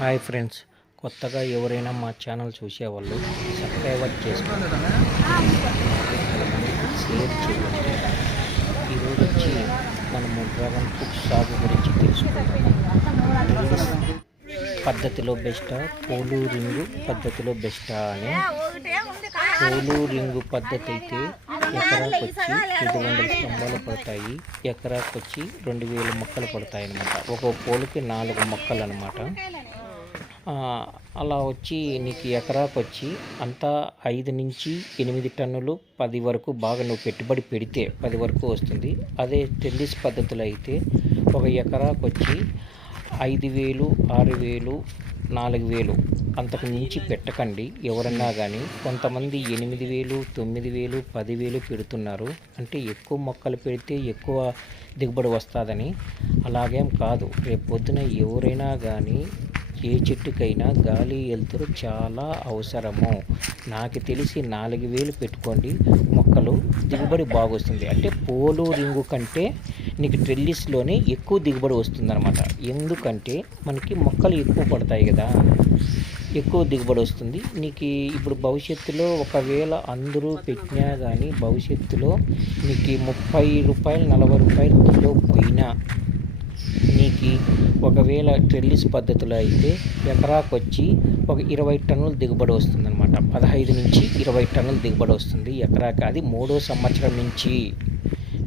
Hi friends. కొత్తగా ఎవరైనా మా ఛానల్ చూసేవాళ్ళు సబ్స్క్రైబర్ చేసుకోండి. షేర్ చేయండి. ఈరోజు వచ్చి మనము డ్రాగన్ ఫ్రూట్ సాగు గురించి తెలుసుకుందాము పద్ధతిలో బెస్టా? పోలు రింగు పద్ధతిలో బెస్టా అని. పోలు రింగు పద్ధతి అయితే ఎకరాకు వచ్చి ఐదు వందల స్తంభాలు పడతాయి. ఎకరాకు వచ్చి రెండు వేల మొక్కలు పడతాయి అన్నమాట ఒక పోలుకి నాలుగు మొక్కలు అనమాట అలా వచ్చి నీకు ఎకరాకు వచ్చి అంతా ఐదు నుంచి ఎనిమిది టన్నులు పది వరకు బాగా నువ్వు పెట్టుబడి పెడితే పది వరకు వస్తుంది. అదే టెన్నిస్ పద్ధతిలో అయితే ఒక ఎకరాకు వచ్చి ఐదు వేలు ఆరు వేలు నాలుగు వేలు అంతకు మించి పెట్టకండి. ఎవరన్నా కానీ కొంతమంది ఎనిమిది వేలు తొమ్మిది వేలు పదివేలు పెడుతున్నారు. అంటే ఎక్కువ మొక్కలు పెడితే ఎక్కువ దిగుబడి వస్తుందని అలాగేం కాదు. రేపు పొద్దున ఎవరైనా కానీ ఏ చెట్టుకైనా గాలి వెలుతురు చాలా అవసరము. నాకు తెలిసి నాలుగు వేలు పెట్టుకోండి మొక్కలు దిగుబడి బాగొస్తుంది. అంటే పోలు రింగు కంటే నీకు ట్రెల్లిస్లోనే ఎక్కువ దిగుబడి వస్తుందన్నమాట. ఎందుకంటే మనకి మొక్కలు ఎక్కువ పడతాయి కదా ఎక్కువ దిగుబడి వస్తుంది. నీకు ఇప్పుడు భవిష్యత్తులో ఒకవేళ అందరూ పెట్టినా కానీ భవిష్యత్తులో నీకు ముప్పై రూపాయలు నలభై రూపాయలు కిలో పోయినా నీకు ఒకవేళ ట్రెల్లిస్ పద్ధతిలో అయితే ఎకరాకు వచ్చి ఒక ఇరవై టన్నుల దిగుబడి వస్తుందన్నమాట. పదహైదు నుంచి ఇరవై టన్నుల దిగుబడి వస్తుంది. ఎకరాకి అది మూడో సంవత్సరం నుంచి.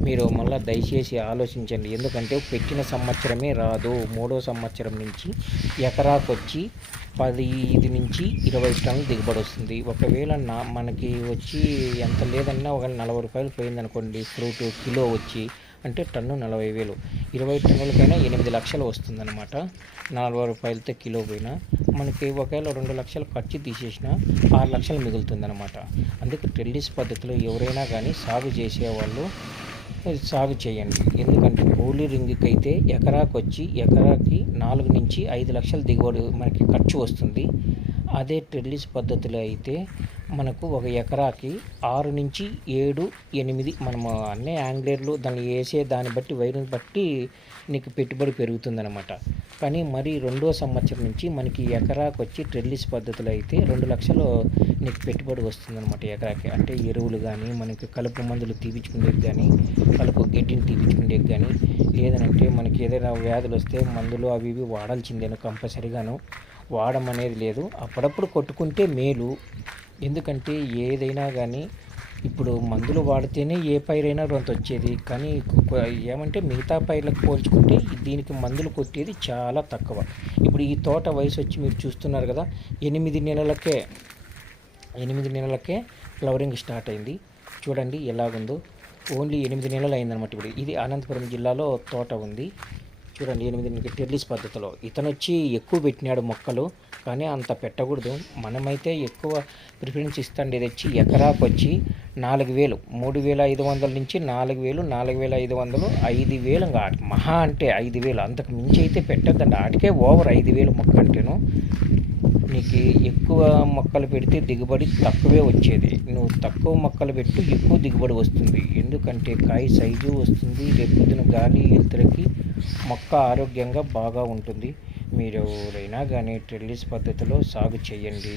మీరు మళ్ళీ దయచేసి ఆలోచించండి. ఎందుకంటే పెట్టిన సంవత్సరమే రాదు. మూడో సంవత్సరం నుంచి ఎకరాకు వచ్చి పదిహేను నుంచి ఇరవై టన్నులు దిగుబడి వస్తుంది. ఒకవేళ నా మనకి వచ్చి ఎంత లేదన్నా ఒక నలభై రూపాయలు పోయిందనుకోండి. ఫ్రూట్ కిలో వచ్చి అంటే టన్ను నలభై వేలు. ఇరవై టన్నులకైనా ఎనిమిది లక్షలు వస్తుందన్నమాట. నలభై రూపాయలతో కిలో పోయినా మనకి ఒకవేళ రెండు లక్షలు ఖర్చు తీసేసిన ఆరు లక్షలు మిగులుతుందన్నమాట. అందుకే టెల్లిస్ పద్ధతిలో ఎవరైనా కానీ సాగు చేసేవాళ్ళు సాగు చేయండి. ఎందుకంటే పోలీ రింగ్కి అయితే ఎకరాకు వచ్చి ఎకరాకి నాలుగు నుంచి ఐదు లక్షల దిగుబడి మనకి ఖర్చు వస్తుంది. అదే ట్రెల్లిస్ పద్ధతిలో అయితే మనకు ఒక ఎకరాకి ఆరు నుంచి ఏడు ఎనిమిది మనము అన్నీ యాంగ్లేర్లు దాన్ని వేసే దాన్ని బట్టి వైరుని బట్టి నీకు పెట్టుబడి పెరుగుతుందనమాట కానీ మరి రెండో సంవత్సరం నుంచి మనకి ఎకరాకు వచ్చి ట్రెల్లిస్ పద్ధతిలో అయితే రెండు లక్షలు నీకు పెట్టుబడి వస్తుందన్నమాట ఎకరాకి. అంటే ఎరువులు కానీ మనకి కలుపు మందులు తీపించుకునేది కానీ కలుపు గడ్డిని తీపించుకునేది కానీ లేదనంటే మనకి ఏదైనా వ్యాధులు వస్తే మందులు అవి ఇవి వాడాల్సిందేను వాడడం వాడమనేది లేదు. అప్పుడప్పుడు కొట్టుకుంటే మేలు. ఎందుకంటే ఏదైనా కానీ ఇప్పుడు మందులు వాడితేనే ఏ పైరైనా రొంత వచ్చేది కానీ ఏమంటే మిగతా పైర్లకు పోల్చుకుంటే దీనికి మందులు కొట్టేది చాలా తక్కువ. ఇప్పుడు ఈ తోట వయసు వచ్చి మీరు చూస్తున్నారు కదా ఎనిమిది నెలలకే ఎనిమిది నెలలకే ఫ్లవరింగ్ స్టార్ట్ అయింది. చూడండి ఎలాగుందో. ఓన్లీ ఎనిమిది నెలలు అయిందనమాట ఇప్పుడు. ఇది అనంతపురం జిల్లాలో తోట ఉంది. చూడండి ఎనిమిది టెర్లిస్ పద్ధతిలో. ఇతను వచ్చి ఎక్కువ పెట్టినాడు మొక్కలు కానీ అంత పెట్టకూడదు. మనమైతే ఎక్కువ ప్రిఫరెన్స్ ఇస్తాండి ఇది వచ్చి ఎకరాకు వచ్చి నాలుగు వేలు మూడు వేల ఐదు వందల నుంచి నాలుగు వేలు నాలుగు వేల ఐదు వందలు ఐదు వేలు ఇంకా మహా అంటే ఐదు వేలు. అంతకు మించి అయితే పెట్టద్దండి. ఆటికే ఓవర్ ఐదు వేలు మొక్క అంటేను. నీకు ఎక్కువ మొక్కలు పెడితే దిగుబడి తక్కువే వచ్చేది. నువ్వు తక్కువ మొక్కలు పెట్టి ఎక్కువ దిగుబడి వస్తుంది. ఎందుకంటే కాయ సైజు వస్తుంది. రేపు గాలి ఎలుతురకి మొక్క ఆరోగ్యంగా బాగా ఉంటుంది. మీరు ఎవరైనా కానీ ట్రెల్లిస్ పద్ధతిలో సాగు చేయండి.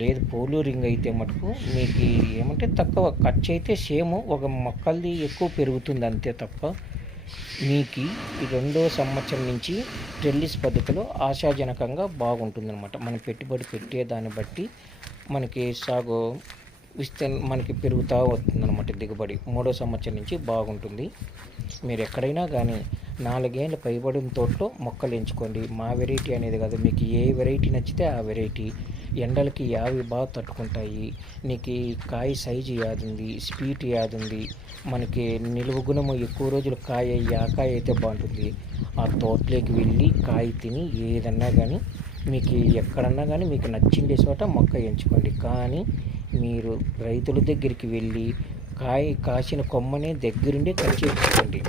లేదు పోలు రింగ్ అయితే మటుకు మీకు ఏమంటే తక్కువ ఖర్చు అయితే సేమ్. ఒక మొక్కలది ఎక్కువ పెరుగుతుంది అంతే తప్ప మీకు ఈ రెండో సంవత్సరం నుంచి ట్రెల్లిస్ పద్ధతిలో ఆశాజనకంగా బాగుంటుందన్నమాట. మనం పెట్టుబడి పెట్టే దాన్ని బట్టి మనకి సాగు విస్తీర్ణ మనకి పెరుగుతూ వస్తుందన్నమాట దిగుబడి. మూడో సంవత్సరం నుంచి బాగుంటుంది. మీరు ఎక్కడైనా కానీ నాలుగేళ్ళు పైబడిన తోటలో మొక్కలు ఎంచుకోండి. మా వెరైటీ అనేది కాదు. మీకు ఏ వెరైటీ నచ్చితే ఆ వెరైటీ ఎండలకి యావి బాగా తట్టుకుంటాయి. నీకు కాయ సైజు యాదుంది స్పీట్ యాదుంది. మనకి నిలువ గుణము ఎక్కువ రోజులు కాయ అయ్యి ఆ కాయ అయితే బాగుంటుంది. ఆ తోటలోకి వెళ్ళి కాయ తిని ఏదన్నా కానీ మీకు ఎక్కడన్నా కానీ మీకు నచ్చిండే చోట మొక్క ఎంచుకోండి. కానీ మీరు రైతుల దగ్గరికి వెళ్ళి కాయ కాసిన కొమ్మనే దగ్గరుండి కట్ చేసుకోండి.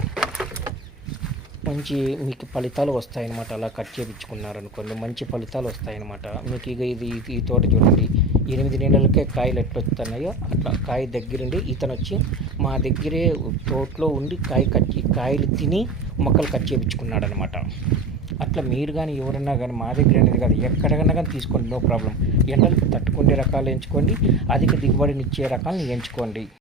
మంచి మీకు ఫలితాలు వస్తాయన్నమాట. అలా కట్ చేయించుకున్నారనుకోండి మంచి ఫలితాలు వస్తాయన్నమాట. మీకు ఇక ఇది ఈ తోట చూడండి ఎనిమిది నెలలకే కాయలు ఎట్లా వస్తున్నాయో అట్లా కాయ దగ్గరుండి ఇతను వచ్చి మా దగ్గరే తోటలో ఉండి కాయ కట్ కాయలు తిని మొక్కలు కట్ చేయించుకున్నాడు అనమాట అట్లా మీరు కానీ ఎవరన్నా కానీ మా దగ్గర అనేది కాదు ఎక్కడికన్నా కానీ తీసుకోండి నో ప్రాబ్లం. ఎండలకు తట్టుకునే రకాలు ఎంచుకోండి అధిక దిగుబడినిచ్చే రకాలను ఎంచుకోండి.